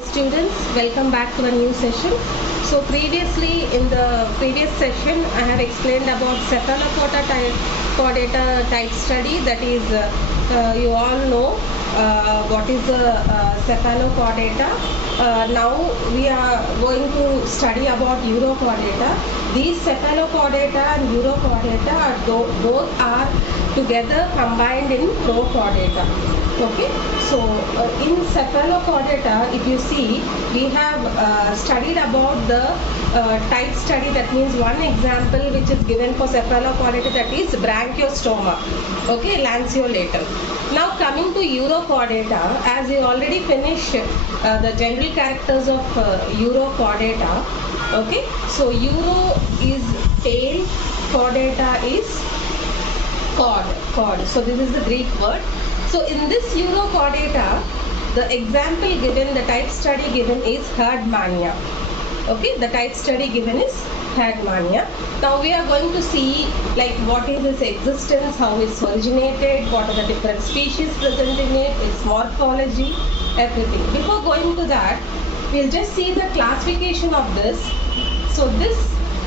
Students, welcome back to a new session. So previously in the previous session I have explained about cephalochordata type study, that is you all know what is the cephalochordata. Now we are going to study about urochordata. These cephalochordata and urochordata are both are together combined in prochordata. Okay, so in cephalochordata, if you see, we have studied about the type study. That means one example which is given for cephalochordata, that is branchiostoma, okay, lanceolatum. Now coming to urochordata, as we already finished the general characters of urochordata, okay, so uro is tail, chordata is cord. So this is the Greek word. So in this urochordata, the example given, the type study given is herdmania. Okay, the type study given is herdmania. Now we are going to see like what is its existence, how it's originated, what are the different species present in it, its morphology, everything. Before going to that, we'll just see the classification of this. So this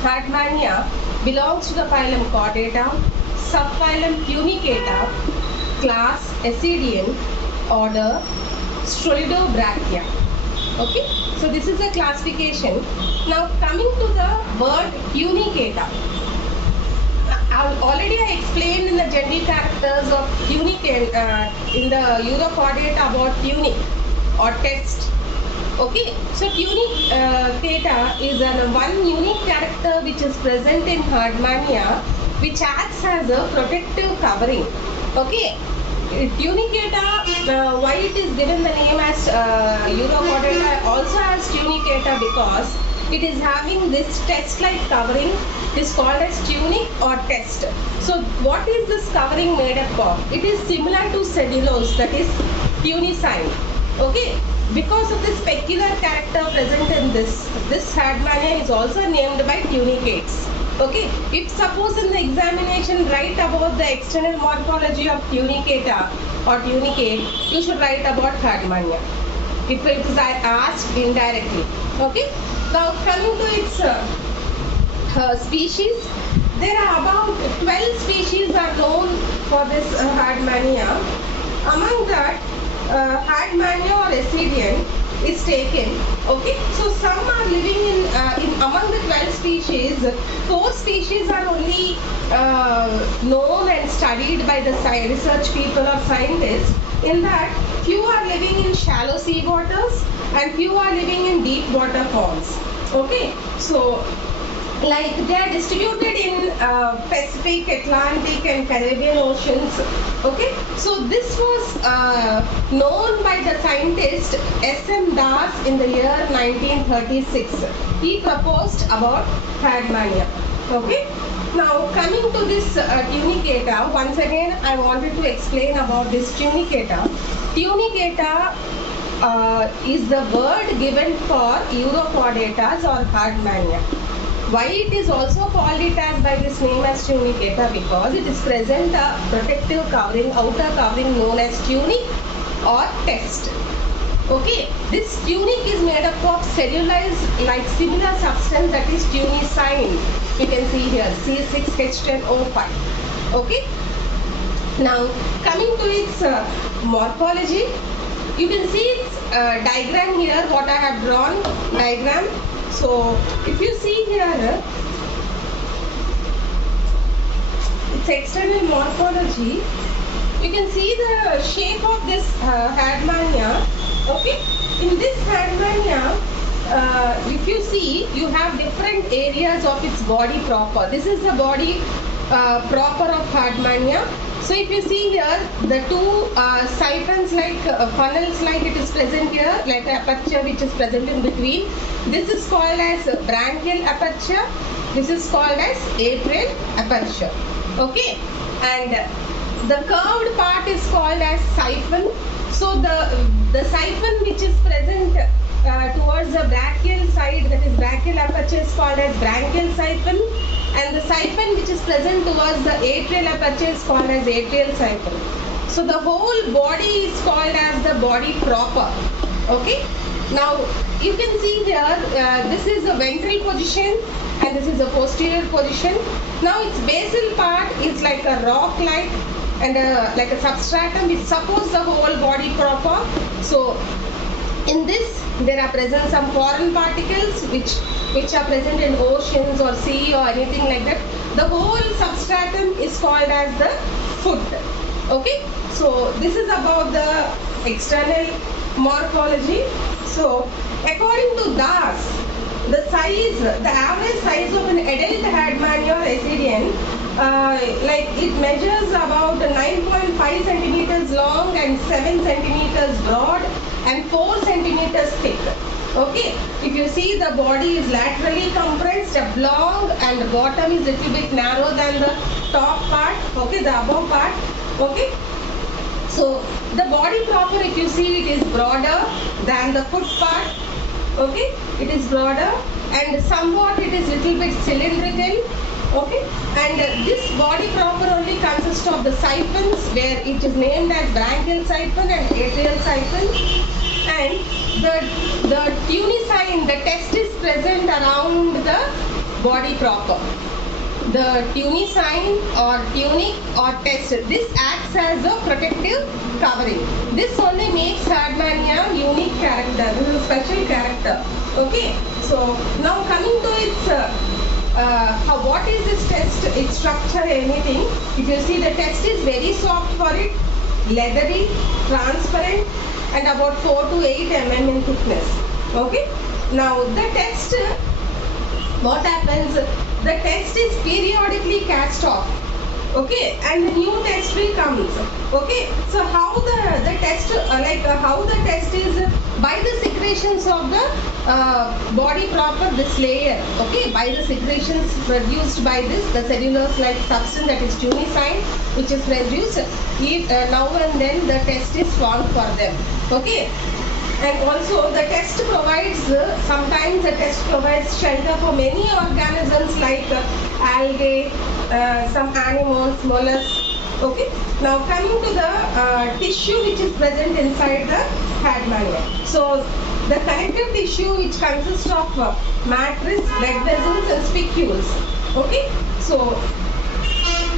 herdmania belongs to the phylum Chordata, subphylum Tunicata, class Ascidian, order Stolidobrachia. Okay, so this is the classification. Now coming to the word Tunicata. Already I explained in the general characters of tunicata in the urochordata about tunic or test. Okay, so tunicata is one unique character which is present in herdmania, which acts as a protective covering. Okay, tunicata, why it is given the name as urochordata also as tunicata, because it is having this test-like covering, is called as tunic or test. So what is this covering made up of? It is similar to cellulose, that is tunicine. Okay, because of this peculiar character present in this herdmania is also named by tunicates. Okay, if suppose in the examination write about the external morphology of tunicata or tunicate, you should write about herdmania if it is asked indirectly. Okay, now coming to its species, there are about 12 species are known for this herdmania. Among that, herdmania or Ascidian is taken. Okay, so some are living in among the 12 species, 4 species are only known and studied by the research people or scientists. In that, few are living in shallow sea waters and few are living in deep water ponds. Okay, so like they are distributed in Pacific, Atlantic and Caribbean oceans. Okay, so this was known by the scientist S.M. Das in the year 1936. He proposed about herdmania. Okay, now coming to this tunicata, once again I wanted to explain about this tunicata. Tunicata is the word given for urochordatas or herdmania. Why it is also called it as by this name as tunicata? Because it is present a protective covering, outer covering known as tunic or test. Okay, this tunic is made up of cellulose like similar substance, that is tunicine. You can see here C6H10O5. Okay, now coming to its morphology, you can see its diagram here, what I have drawn diagram. So if you see here, its external morphology, you can see the shape of this herdmania. Okay, in this herdmania, if you see, you have different areas of its body proper. This is the body proper of herdmania. So if you see here, the two siphons like funnels like it is present here, like aperture which is present in between. This is called as branchial aperture. This is called as atrial aperture. Okay, and the curved part is called as siphon. So the siphon which is present towards the brachial side, that is brachial aperture, is called as branchial siphon, and the siphon which is present towards the atrial aperture is called as atrial siphon. So the whole body is called as the body proper. Okay, Now you can see here, this is the ventral position and this is the posterior position. Now its basal part is like a rock-like and like a substratum which supports the whole body proper. So in this there are present some foreign particles which are present in oceans or sea or anything like that. The whole substratum is called as the foot. Okay, so this is about the external morphology. So according to Das, the average size of an adult Hadmania or Assyrian, like it measures about 9.5 centimeters long and 7 centimeters broad and 4 centimeters thick. Okay, if you see, the body is laterally compressed, long, and the bottom is little bit narrow than the top part, okay, the above part. Okay, so the body proper, if you see, it is broader than the foot part. Okay, it is broader and somewhat it is little bit cylindrical. Okay, and this body proper only consists of the siphons, where it is named as branchial siphon and atrial siphon, and the tunicine, the test is present around the body proper. The tunicine or tunic or test, this acts as a protective covering. This only makes Hadmania unique character. This is a special character. Okay, so now coming to its what is this test, its structure, anything. If you see, the test is very soft for it, leathery, transparent, and about 4 to 8 mm in thickness. Okay, now the test, what happens, the test is periodically cast off. Okay, and the new test will comes. Okay, so how the test, how the test is by the secretions of the body proper, this layer. Okay, by the secretions produced by this, the cellulose-like substance, that is tunicine, which is produced. Now and then the test is formed for them. Okay. And also the test provides, sometimes the test provides shelter for many organisms like algae, some animals, mollusks. Okay. Now coming to the tissue which is present inside the Hadmania. So the connective tissue, which consists of matrix, blood vessels and spicules. Okay. So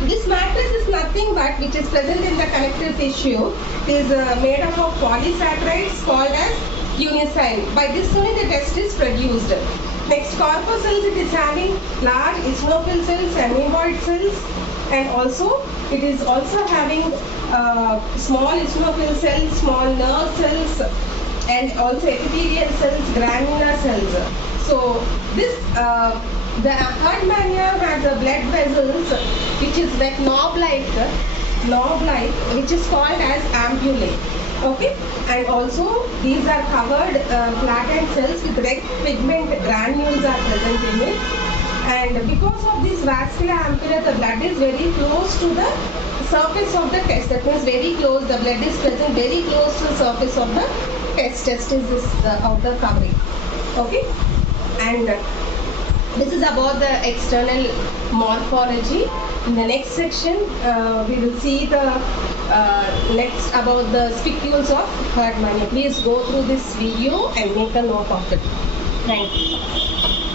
this matrix is nothing but which is present in the connective tissue. It is made up of polysaccharides called as unicine. By this only the test is produced. Next, corpuscles, it is having large eosinophil cells, amoeboid cells, and also it is also having small eosinophil cells, small nerve cells, and also epithelial cells, granular cells. So this the Hadmania has the blood vessels which is like knob-like, which is called as ampullae. Okay, and also these are covered flattened cells with red pigment granules are present in it. And because of this vascular ampulla, the blood is very close to the surface of the test. That means very close. The blood is present very close to the surface of the test. Test is this outer covering. Okay, and this is about the external morphology. In the next section, we will see the next about the spicules of Hadmania. Please go through this video and make a note of it. Thank you.